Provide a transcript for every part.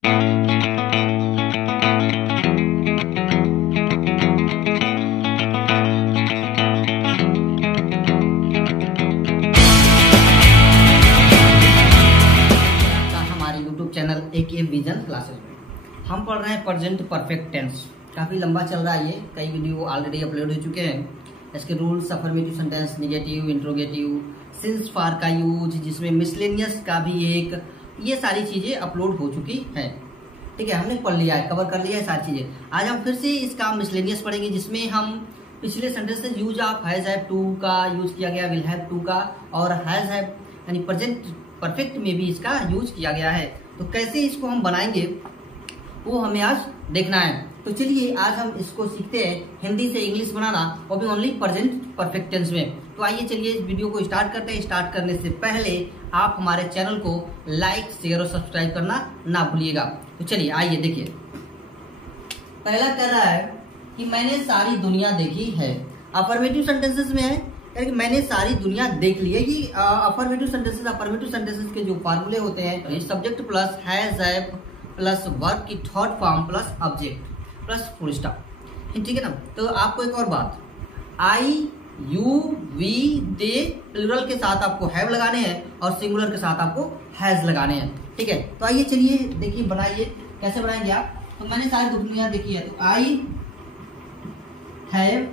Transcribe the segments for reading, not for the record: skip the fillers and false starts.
Channel AK vision classes में हम पढ़ रहे हैं प्रेजेंट परफेक्ट टेंस। काफी लंबा चल रहा है ये, कई वीडियो ऑलरेडी अपलोड हो चुके हैं। इसके rules, affirmative sentence, negative, interrogative, since for का यूज, जिसमें मिसलेनियस का भी एक, ये सारी चीजें अपलोड हो चुकी हैं। ठीक है, हमने पढ़ लिया है, कवर कर लिया है सारी चीजें। आज हम फिर से इसका मिसलेनियस पढ़ेंगे, जिसमें हम पिछले सेंटेंस से use of has have to का यूज किया गया, विल हैव टू का, और हैज हैव यानी प्रेजेंट परफेक्ट में भी इसका यूज किया गया है। तो कैसे इसको हम बनाएंगे वो हमें आज देखना है। तो चलिए आज हम इसको सीखते हैं, हिंदी से इंग्लिश बनाना, वो भी ओनली प्रेजेंट परफेक्ट टेंस में। तो आइए चलिए इस वीडियो को स्टार्ट करते हैं। स्टार्ट करने से पहले आप हमारे चैनल को लाइक, शेयर और सब्सक्राइब करना ना भूलिएगा। तो चलिए आइए देखिए, पहला कह रहा है कि मैंने सारी दुनिया देखी है। अफर्मेटिव सेंटेंसेस में है कि मैंने सारी दुनिया देख ली है। कि अफर्मेटिव सेंटेंसेस के जो फार्मूले होते हैं, subject plus has have plus verb की third form plus object plus full stop. ठीक है ना। तो आपको एक और बात, I, you, we, they plural के साथ आपको हैव लगाने हैं और सिंगुलर के साथ आपको हैज लगाने हैं। ठीक है, तो आइए चलिए देखिए बनाइए, कैसे बनाएंगे आप। तो मैंने सारी दुनिया देखी है, तो I have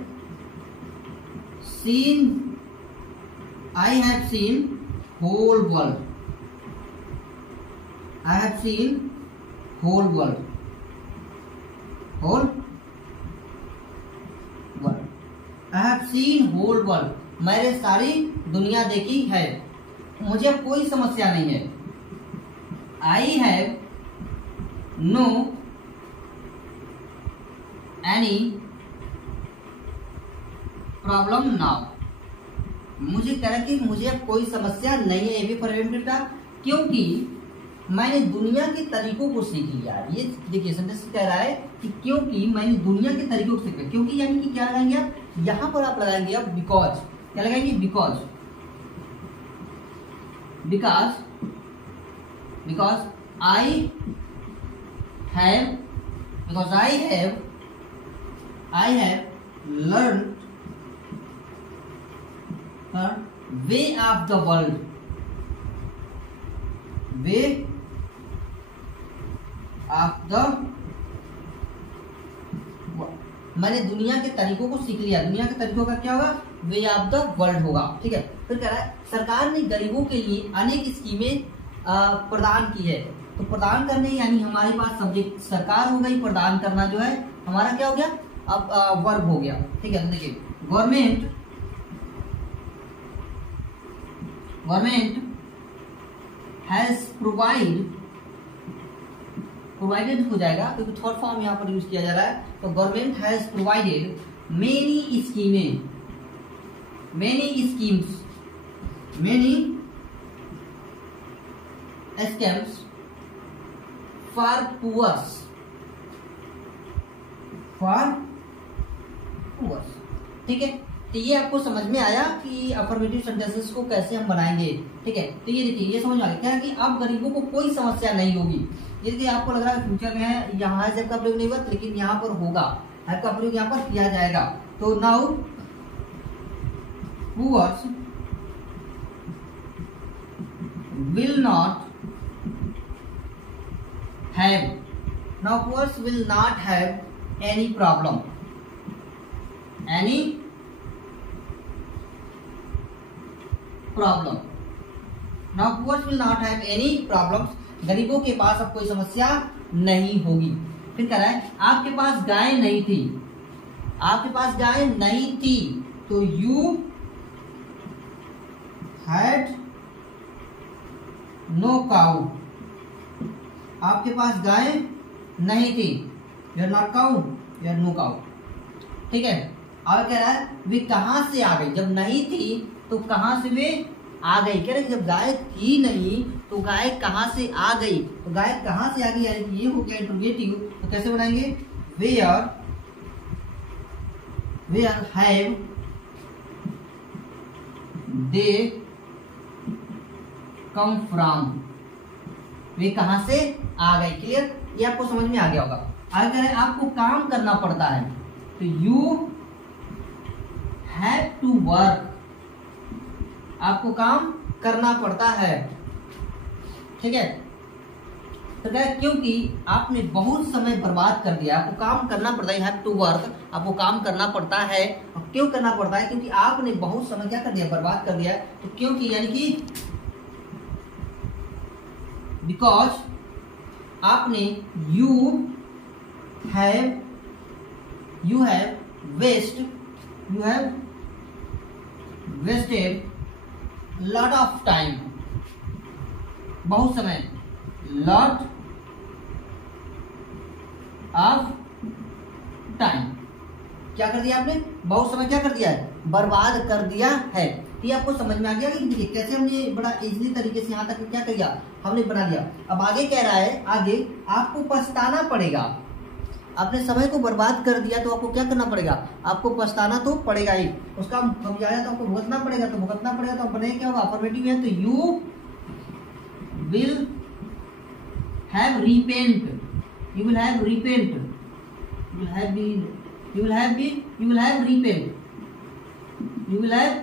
seen, I have seen whole world. I have seen whole world. Whole world. I have seen whole world. मैंने सारी दुनिया देखी है, मुझे कोई समस्या नहीं है। I have no any problem now. मुझे कह रहा कि मुझे अब कोई समस्या नहीं है, ये भी प्रेजेंट था, क्योंकि मैंने दुनिया के तरीकों को सीख लिया। ये देखिए सेंटेंस कह रहा है कि क्योंकि मैंने दुनिया के तरीकों को सीख लिया। क्योंकि यानी कि क्या लगाएंगे आप, यहां पर आप लगाएंगे अब बिकॉज। क्या लगाएंगे, because. Because I have learn way of the world. Way of the, मैंने दुनिया के तरीकों को सीख लिया। दुनिया के तरीकों का क्या होगा, वे ऑफ द वर्ल्ड होगा। ठीक है, फिर कह रहा है सरकार ने गरीबों के लिए अनेक स्कीमें प्रदान की है। तो प्रदान करने यानी हमारे पास सब्जेक्ट सरकार हो गई, प्रदान करना जो है हमारा क्या हो गया, अब वर्ब हो गया। ठीक है, तो देखिए गवर्नमेंट हैज प्रोवाइडेड हो जाएगा, क्योंकि थर्ड फॉर्म यहां पर यूज किया जा रहा है। तो government has provided many schemes for poors. ठीक है, तो ये आपको समझ में आया कि अफर्मेटिव सेंटेंसेस को कैसे हम बनाएंगे। ठीक है, तो ये देखिए, ये समझ में आ गया क्या है कि अब गरीबों को कोई समस्या नहीं होगी। ये देखिए, आपको लग रहा है फ्यूचर में है, यहाँ जब का प्रयोग नहीं हुआ, लेकिन यहाँ पर होगा, हैव का प्रयोग यहाँ पर किया जाएगा। तो now poors will not have any problem. Now poor will not have any problems। गरीबों के पास अब कोई समस्या नहीं होगी। फिर कह रहा है आपके पास गाय नहीं थी, तो you had no cow। आपके पास गाय नहीं थी, you had not cow, you had no cow। ठीक है, और कह रहा है वे कहां से आ गई। जब नहीं थी तो कहां से वे आ गई। कह रहे जब गाय थी नहीं तो गाय कहां से आ गई। तो गाय कहां से आ गई, यानी ये हो गया इंट्रोगेटिव। तो कैसे बनाएंगे, where have they come from. वे कहां से आ गए। क्लियर, ये आपको समझ में आ गया होगा। आगे कह रहे हैं आपको काम करना पड़ता है, तो यू हैव टू वर्क, आपको काम करना पड़ता है। ठीक है, तो क्या, क्योंकि आपने बहुत समय बर्बाद कर दिया, आपको काम करना पड़ता है, हैव टू वर्क, आपको काम करना पड़ता है। और क्यों करना पड़ता है, क्योंकि आपने बहुत समय क्या कर दिया, बर्बाद कर दिया। तो क्योंकि यानी कि बिकॉज आपने you have wasted lot of time, बहुत समय, लॉट ऑफ टाइम, क्या कर दिया आपने, बहुत समय क्या कर दिया है, बर्बाद कर दिया है। ये आपको समझ में आ गया कि देखिए कैसे हमने बड़ा इजीली तरीके से यहाँ तक क्या किया, हमने बना लिया। अब आगे कह रहा है, आगे आपको पछताना पड़ेगा, आपने समय को बर्बाद कर दिया तो आपको क्या करना पड़ेगा, आपको पछताना तो पड़ेगा ही, उसका हम जाए तो आपको भुगतना पड़ेगा, तो भुगतना पड़ेगा तो बने क्या होगा, अफर्मेटिव है, तो you will have repent, you will have repent, you will have repent, you will have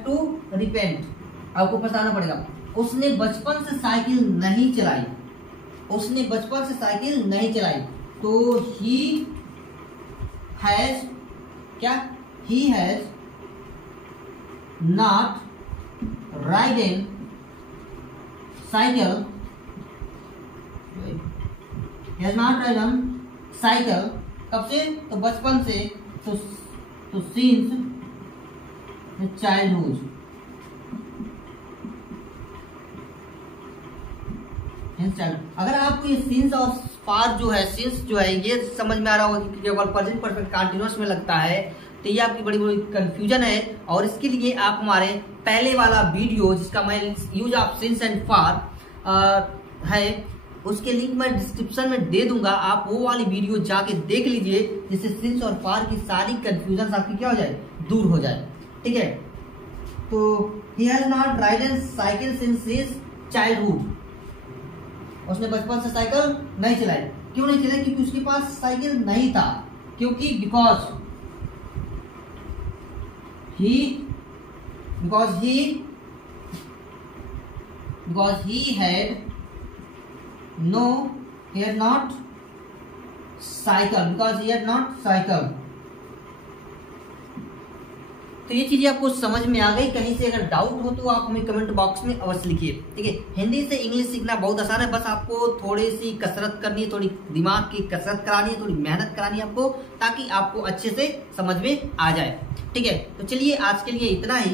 to repent, आपको पछताना पड़ेगा। उसने बचपन से साइकिल नहीं चलाई, उसने बचपन से साइकिल नहीं चलाई, तो he has क्या, he has not ridden cycle, he has not ridden cycle, कब से, तो बचपन से, तो since childhood, अगर आपको ये सिंस और पार जो है, सिंस जो है ये समझ में आ रहा होगा कि केवल प्रेजेंट परफेक्ट कंटीन्यूअस में लगता है, तो ये आपकी बड़ी बड़ी कंफ्यूजन है। और इसके लिए आप हमारे पहले वाला वीडियो जिसका मैं use of since and far है, उसके लिंक मैं डिस्क्रिप्शन में दे दूंगा, आप वो वाली वीडियो जाके देख लीजिए, जिससे सिंस और फार की सारी कंफ्यूजन आपकी क्या हो जाए, दूर हो जाए। ठीक है, तो he has not ridden cycle since his childhood, उसने बचपन से साइकिल नहीं चलाई। क्यों नहीं चलाई, क्योंकि उसके पास साइकिल नहीं था, क्योंकि because he had not cycle, तो ये चीजें आपको समझ में आ गई। कहीं से अगर डाउट हो तो आप हमें कमेंट बॉक्स में अवश्य लिखिए। ठीक है, हिंदी से इंग्लिश सीखना बहुत आसान है, बस आपको थोड़ी सी कसरत करनी है, थोड़ी दिमाग की कसरत करानी है, थोड़ी मेहनत करानी है आपको, ताकि आपको अच्छे से समझ में आ जाए। ठीक है, तो चलिए आज के लिए इतना ही।